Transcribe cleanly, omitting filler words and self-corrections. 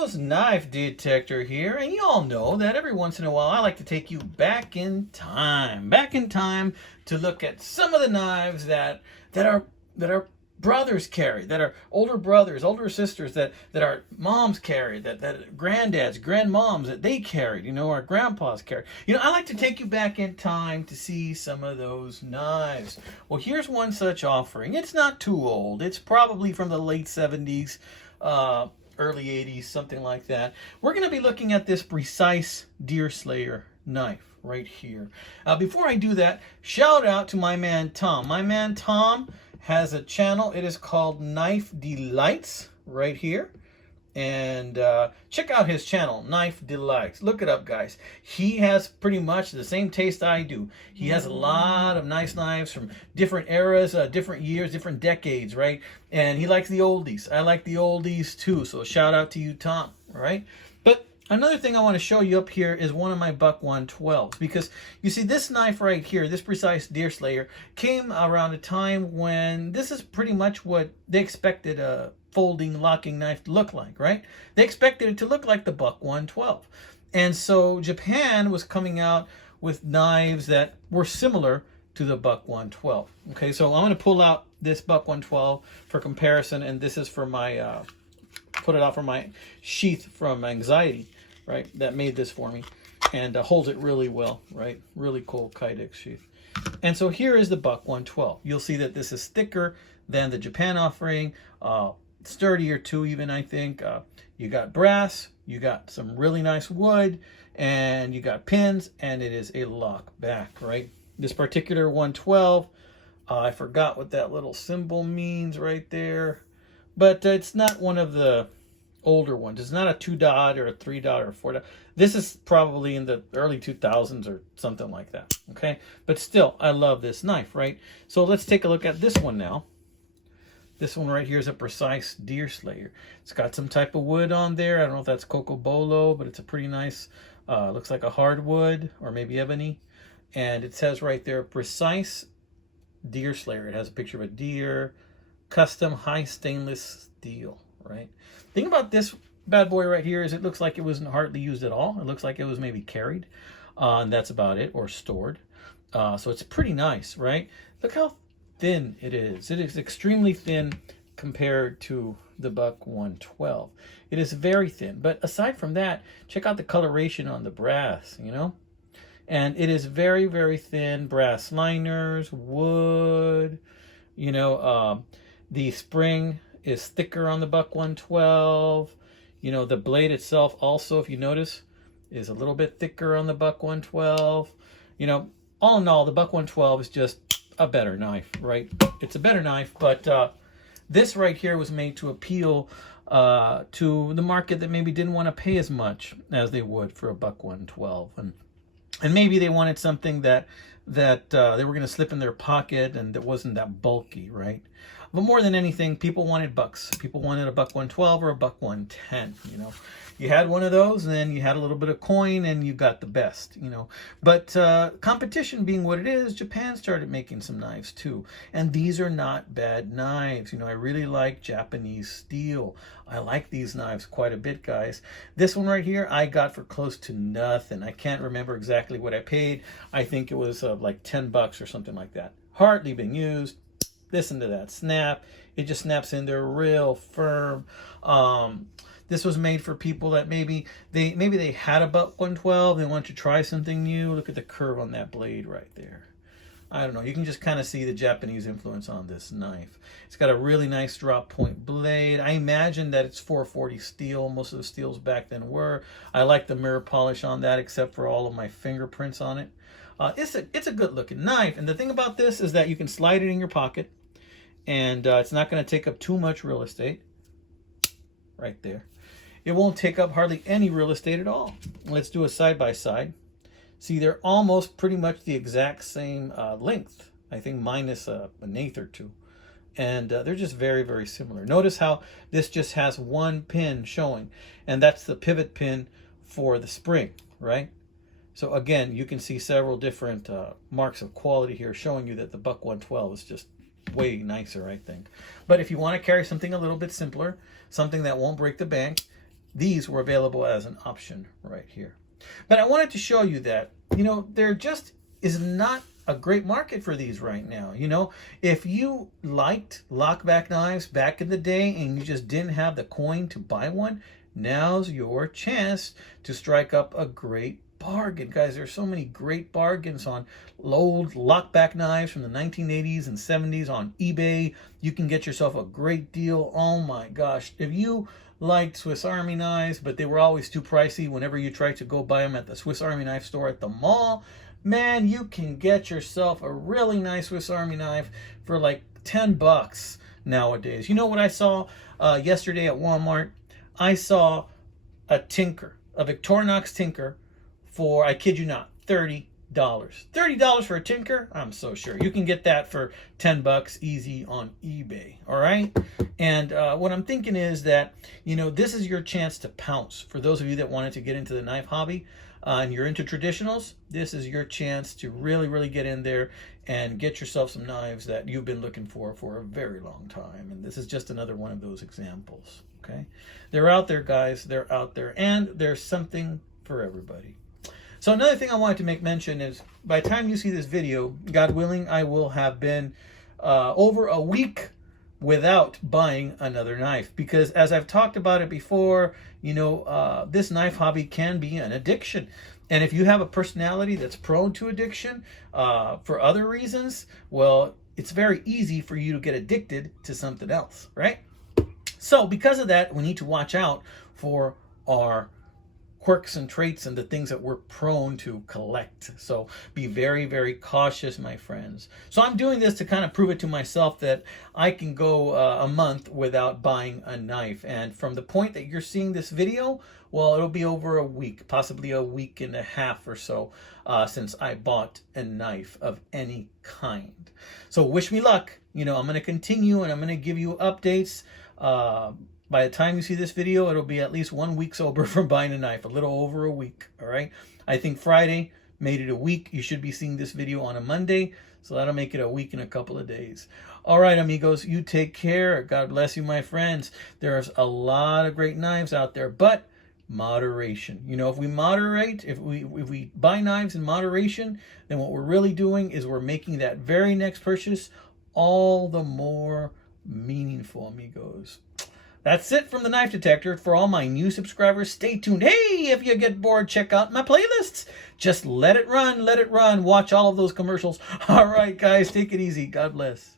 Joe's Knife Detector here, and you all know that every once in a while I like to take you back in time to look at some of the knives that our brothers carry, that our older brothers, older sisters, that our moms carried, that granddads, grandmoms that they carried, our grandpas carried. I like to take you back in time to see some of those knives. Well, here's one such offering. It's not too old. It's probably from the late 70s. Early 80s, something like that. We're going to be looking at this Precise Deerslayer knife right here. Before I do that, shout out to my man Tom. My man Tom has a channel. It is called Knife Delights right here. And check out his channel, Knife Delights. Look it up, guys. He has pretty much the same taste I do. He has a lot of nice knives from different eras, different years, different decades, right? And he likes the oldies. I like the oldies too. So shout out to you, Tom, all right? But another thing I want to show you up here is one of my Buck 112s, because you see this knife right here, this Precise Deerslayer, came around a time when this is pretty much what they expected a folding locking knife to look like, right? They expected it to look like the Buck 112. And so Japan was coming out with knives that were similar to the Buck 112. Okay, so I'm going to pull out this Buck 112 for comparison, and this is for my put it out for my sheath from Anxiety, right? That made this for me and holds it really well, right? Really cool Kydex sheath. And so here is the Buck 112. You'll see that this is thicker than the Japan offering, sturdier too, even, I think. You got brass, you got some really nice wood, and you got pins, and it is a lock back, right? This particular 112, I forgot what that little symbol means right there, but it's not one of the older ones. It's not a 2-dot or a 3-dot or a 4-dot. This is probably in the early 2000s or something like that, okay? But still, I love this knife, right? So let's take a look at this one now. This one right here is a Precise Deerslayer. It's got some type of wood on there. I don't know if that's Cocobolo, but it's a pretty nice, looks like a hardwood or maybe ebony. And it says right there, Precise Deerslayer. It has a picture of a deer, custom high stainless steel, right? Thing about this bad boy right here is it looks like it wasn't hardly used at all. It looks like it was maybe carried, and that's about it, or stored. So it's pretty nice, right? Look how thin it is. It is extremely thin compared to the Buck 112. It is very thin, but aside from that, check out the coloration on the brass, and it is very, very thin brass liners, wood, the spring is thicker on the Buck 112. The blade itself also, if you notice, is a little bit thicker on the Buck 112. All in all, the Buck 112 is just a better knife, right? It's a better knife, but this right here was made to appeal to the market that maybe didn't want to pay as much as they would for a Buck 112, and maybe they wanted something that they were going to slip in their pocket and that wasn't that bulky, right? But more than anything, people wanted bucks. People wanted a Buck 112 or a Buck 110, You had one of those, and then you had a little bit of coin, and you got the best, But competition being what it is, Japan started making some knives too. And these are not bad knives. I really like Japanese steel. I like these knives quite a bit, guys. This one right here, I got for close to nothing. I can't remember exactly what I paid. I think it was like $10 or something like that. Hardly been used. Listen to that snap. It just snaps in there real firm. This was made for people that maybe they had a Buck 112. They want to try something new. Look at the curve on that blade right there. I don't know. You can just kind of see the Japanese influence on this knife. It's got a really nice drop point blade. I imagine that it's 440 steel. Most of the steels back then were. I like the mirror polish on that, except for all of my fingerprints on it. It's a good looking knife. And the thing about this is that you can slide it in your pocket, and it's not going to take up too much real estate. Right there. It won't take up hardly any real estate at all. Let's do a side-by-side. See, they're almost pretty much the exact same length. I think minus an eighth or two. And they're just very, very similar. Notice how this just has one pin showing. And that's the pivot pin for the spring, right? So again, you can see several different marks of quality here showing you that the Buck 112 is just way nicer, I think. But if you want to carry something a little bit simpler, something that won't break the bank, these were available as an option right here. But I wanted to show you that, you know, there just is not a great market for these right now. You know, if you liked lockback knives back in the day and you just didn't have the coin to buy one, now's your chance to strike up a great bargain. Guys, there's so many great bargains on old lockback knives from the 1980s and 70s on eBay. You can get yourself a great deal. Oh my gosh. If you liked Swiss Army knives, but they were always too pricey whenever you tried to go buy them at the Swiss Army knife store at the mall, man, you can get yourself a really nice Swiss Army knife for like 10 bucks nowadays. You know what I saw yesterday at Walmart? I saw a Tinker, a Victorinox Tinker for, I kid you not, $30. $30 for a Tinker? I'm so sure. You can get that for 10 bucks easy on eBay, all right? And what I'm thinking is that, you know, this is your chance to pounce. For those of you that wanted to get into the knife hobby and you're into traditionals, this is your chance to really, really get in there and get yourself some knives that you've been looking for a very long time. And this is just another one of those examples, okay? They're out there, guys. They're out there. And there's something for everybody. So another thing I wanted to make mention is by the time you see this video, God willing, I will have been over a week without buying another knife. Because as I've talked about it before, you know, this knife hobby can be an addiction. And if you have a personality that's prone to addiction for other reasons, well, it's very easy for you to get addicted to something else, right? So because of that, we need to watch out for our quirks and traits and the things that we're prone to collect. So be very, very cautious, my friends. So I'm doing this to kind of prove it to myself that I can go a month without buying a knife. And from the point that you're seeing this video, well, it'll be over a week, possibly a week and a half or so since I bought a knife of any kind. So wish me luck. You know, I'm going to continue and I'm going to give you updates. By the time you see this video, it'll be at least 1 week sober from buying a knife, a little over a week, all right? I think Friday made it a week. You should be seeing this video on a Monday, so that'll make it a week and a couple of days. All right, amigos, you take care. God bless you, my friends. There's a lot of great knives out there, but moderation. You know, if we moderate, if we buy knives in moderation, then what we're really doing is we're making that very next purchase all the more meaningful, amigos. That's it from the Knife Detector. For all my new subscribers, stay tuned. Hey, if you get bored, check out my playlists. Just let it run, watch all of those commercials. All right, guys, take it easy. God bless.